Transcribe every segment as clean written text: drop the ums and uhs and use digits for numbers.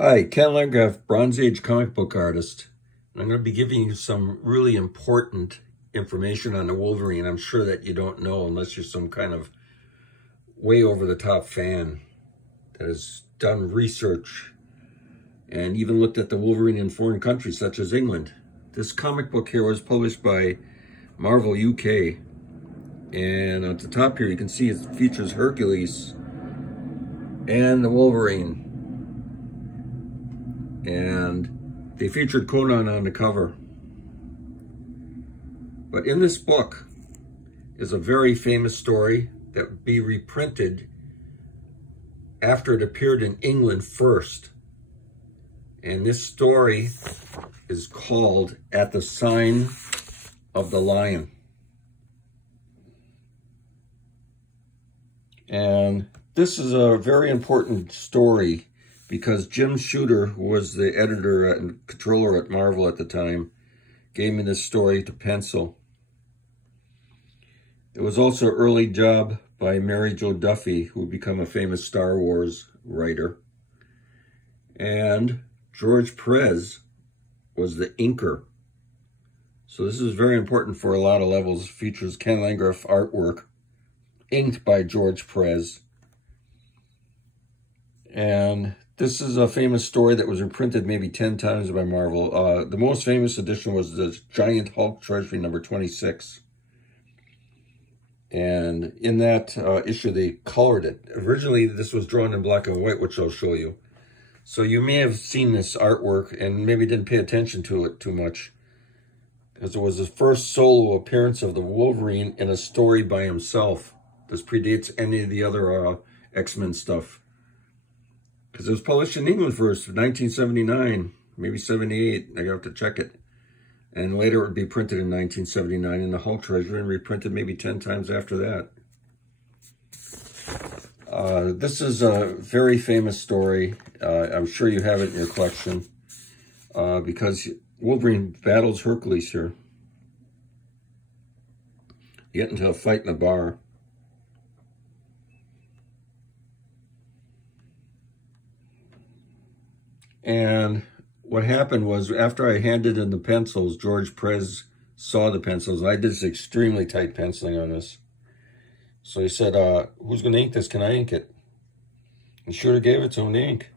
Hi, Ken Landgraf, Bronze Age comic book artist. And I'm going to be giving you some really important information on the Wolverine. I'm sure that you don't know unless you're some kind of way over-the-top fan that has done research and even looked at the Wolverine in foreign countries such as England. This comic book here was published by Marvel UK. And at the top here you can see it features Hercules and the Wolverine. And they featured Conan on the cover. But in this book is a very famous story that would be reprinted after it appeared in England first. And this story is called At the Sign of the Lion. And this is a very important story because Jim Shooter, who was the editor and controller at Marvel at the time, gave me this story to pencil. It was also an early job by Mary Jo Duffy, who would become a famous Star Wars writer. And George Perez was the inker. So this is very important for a lot of levels. It features Ken Landgraf artwork, inked by George Perez. And this is a famous story that was reprinted maybe 10 times by Marvel. The most famous edition was the Giant Hulk Treasury number 26. And in that issue, they colored it. Originally, this was drawn in black and white, which I'll show you. So you may have seen this artwork and maybe didn't pay attention to it too much, because it was the first solo appearance of the Wolverine in a story by himself. This predates any of the other X-Men stuff. Because it was published in England first, 1979, maybe 78. I have to check it. And later it would be printed in 1979 in the Hulk Treasury and reprinted maybe 10 times after that. This is a very famous story. I'm sure you have it in your collection because Wolverine battles Hercules here. You get into a fight in a bar. And what happened was, after I handed in the pencils, George Perez saw the pencils. I did this extremely tight penciling on this. So he said, who's going to ink this? Can I ink it? And Shooter gave it to him to ink.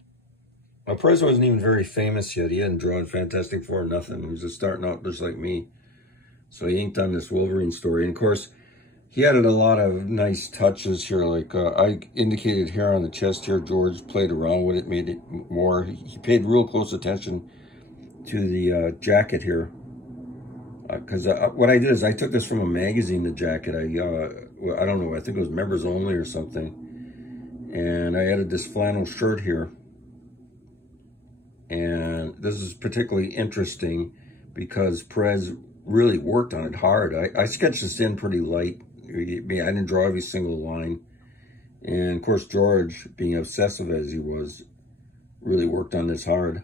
Now, Perez wasn't even very famous yet. He hadn't drawn Fantastic Four or nothing. He was just starting out just like me. So he inked on this Wolverine story. And of course, he added a lot of nice touches here. Like I indicated here on the chest here, George played around with it, made it more. He paid real close attention to the jacket here. Because what I did is I took this from a magazine, the jacket. I don't know, I think it was members only or something. And I added this flannel shirt here. And this is particularly interesting because Perez really worked on it hard. I sketched this in pretty light. I didn't draw every single line. And of course, George, being obsessive as he was, really worked on this hard.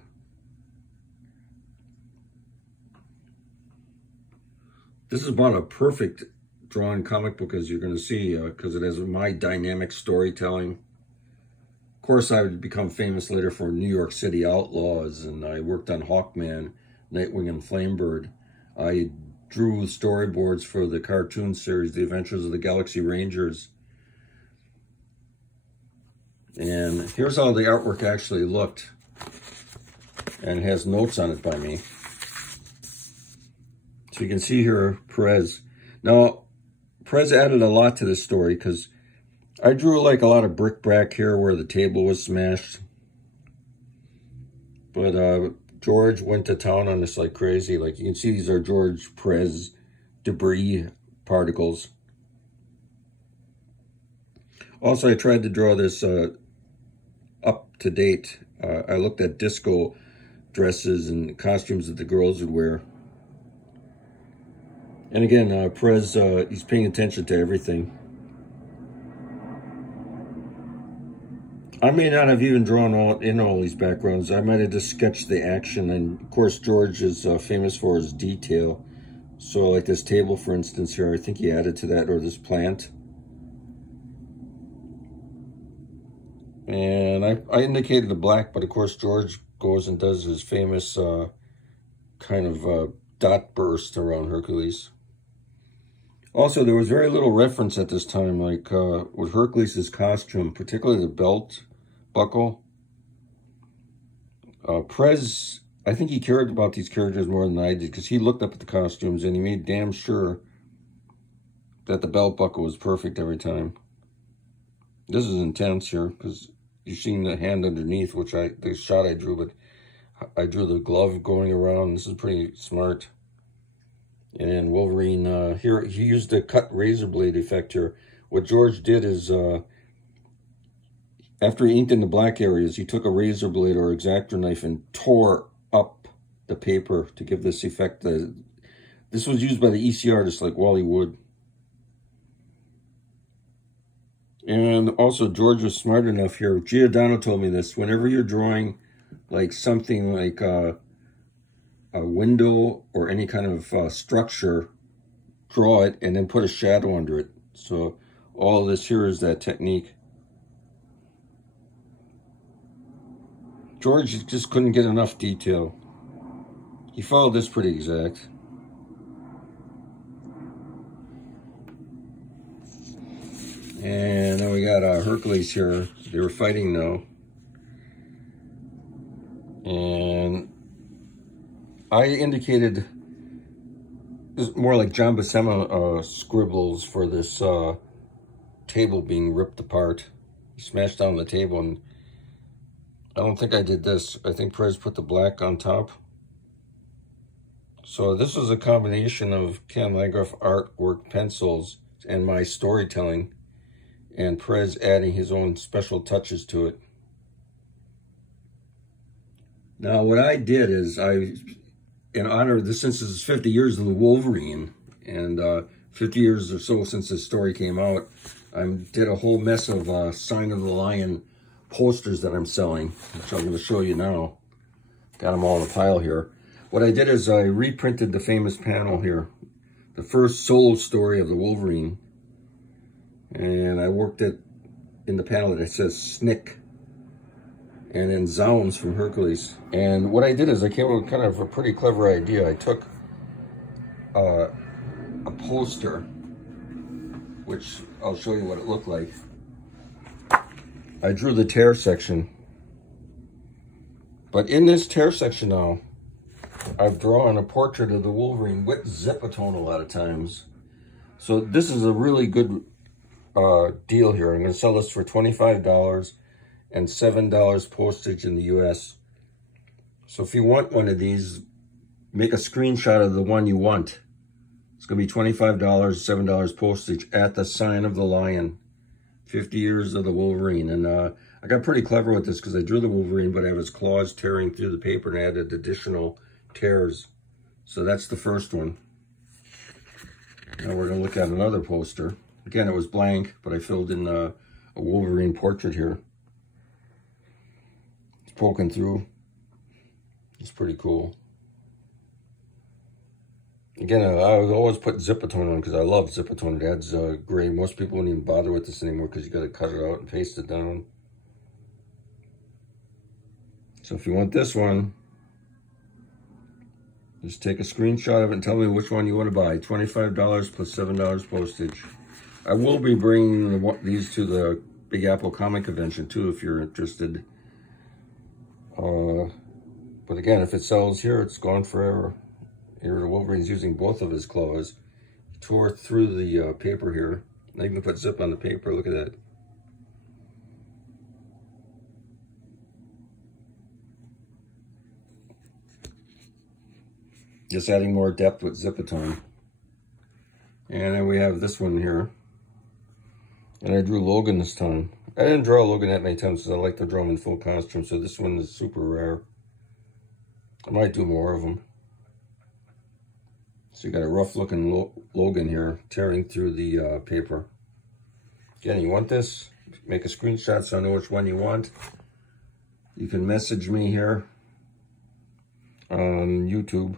This is about a perfect drawn comic book, as you're going to see, because it has my dynamic storytelling. Of course, I would become famous later for New York City Outlaws, and I worked on Hawkman, Nightwing, and Flamebird. I drew storyboards for the cartoon series, The Adventures of the Galaxy Rangers. And here's how the artwork actually looked. And it has notes on it by me. So you can see here, Perez. Now, Perez added a lot to this story because I drew like a lot of bric-a-brac here where the table was smashed. But George went to town on this like crazy. Like you can see, these are George Perez debris particles. Also, I tried to draw this up to date. I looked at disco dresses and costumes that the girls would wear. And again, Perez, he's paying attention to everything. I may not have even drawn all these backgrounds. I might have just sketched the action. And of course, George is famous for his detail. So like this table, for instance, here, I think he added to that, or this plant. And I indicated the black, but of course George goes and does his famous kind of dot burst around Hercules. Also, there was very little reference at this time, like with Hercules' costume, particularly the belt buckle. Perez, I think he cared about these characters more than I did, because he looked up at the costumes and he made damn sure that the belt buckle was perfect every time. This is intense here, because you've seen the hand underneath, which the shot I drew, but I drew the glove going around. This is pretty smart. And Wolverine, here, he used the cut razor blade effect here. What George did is, after he inked in the black areas, he took a razor blade or X-Acto knife and tore up the paper to give this effect. This was used by the EC artists like Wally Wood. And also, George was smart enough here. Giordano told me this. Whenever you're drawing like something like a window or any kind of structure, draw it and then put a shadow under it. So all of this here is that technique. George just couldn't get enough detail. He followed this pretty exact. And then we got Hercules here. They were fighting now. And I indicated this more like John Buscema scribbles for this table being ripped apart. He smashed down the table, and I don't think I did this. I think Perez put the black on top. So this was a combination of Ken Landgraf artwork pencils and my storytelling, and Perez adding his own special touches to it. Now what I did is in honor of this, since this is 50 years of the Wolverine, and 50 years or so since this story came out, I did a whole mess of Sign of the Lion posters that I'm selling, which I'm going to show you now. Got them all in a pile here. What I did is I reprinted the famous panel here, the first solo story of the Wolverine, and I worked it in the panel that it says Snick, and then Zounds from Hercules. And what I did is I came up with kind of a pretty clever idea. I took a poster, which I'll show you what it looked like. I drew the tear section. But in this tear section now, I've drawn a portrait of the Wolverine with Zipatone a lot of times. So this is a really good deal here. I'm going to sell this for $25 and $7 postage in the US. So if you want one of these, make a screenshot of the one you want. It's going to be $25, $7 postage at the Sign of the Lion. 50 years of the Wolverine. And I got pretty clever with this because I drew the Wolverine, but I have his claws tearing through the paper and added additional tears. So that's the first one. Now we're going to look at another poster. Again, it was blank, but I filled in a Wolverine portrait here. It's poking through. It's pretty cool. Again, I would always put Zipatone on because I love Zipatone. It adds gray. Most people wouldn't even bother with this anymore because you got to cut it out and paste it down. So if you want this one, just take a screenshot of it and tell me which one you want to buy. $25 plus $7 postage. I will be bringing these to the Big Apple Comic Convention too if you're interested. But again, if it sells here, it's gone forever. Here, the Wolverine's using both of his claws. He tore through the paper here. Now you can put zip on the paper. Look at that. Just adding more depth with Zipatone. And then we have this one here. And I drew Logan this time. I didn't draw Logan that many times because I like to draw him in full costume. So this one is super rare. I might do more of them. So you got a rough looking Logan here tearing through the paper. Again, you want this? Make a screenshot so I know which one you want. You can message me here on YouTube.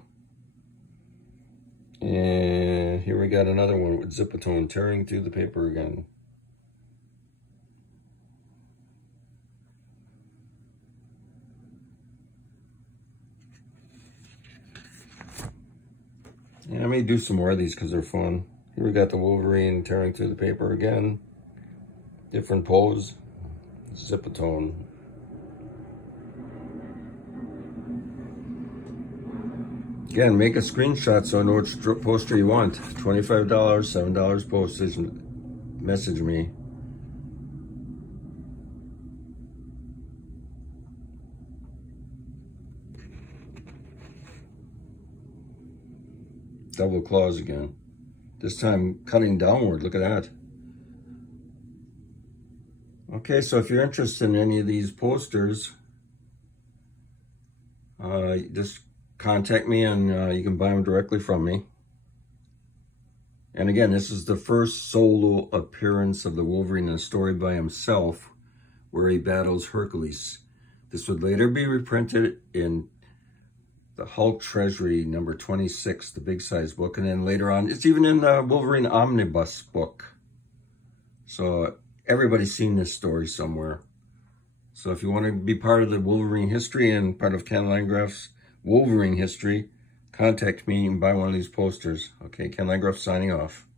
And here we got another one with Zipatone tearing through the paper again. may do some more of these because they're fun. Here we got the Wolverine tearing through the paper again. Different pose. Zip-a-tone. Again, make a screenshot so I know which poster you want. $25, $7 postage. Message me. Double claws again. This time cutting downward. Look at that. Okay, so if you're interested in any of these posters, just contact me and you can buy them directly from me. And again, this is the first solo appearance of the Wolverine in a story by himself where he battles Hercules. This would later be reprinted in the Hulk Treasury number 26, the big size book. And then later on, it's even in the Wolverine Omnibus book. So everybody's seen this story somewhere. So if you want to be part of the Wolverine history and part of Ken Landgraf's Wolverine history, contact me and buy one of these posters. Okay, Ken Landgraf signing off.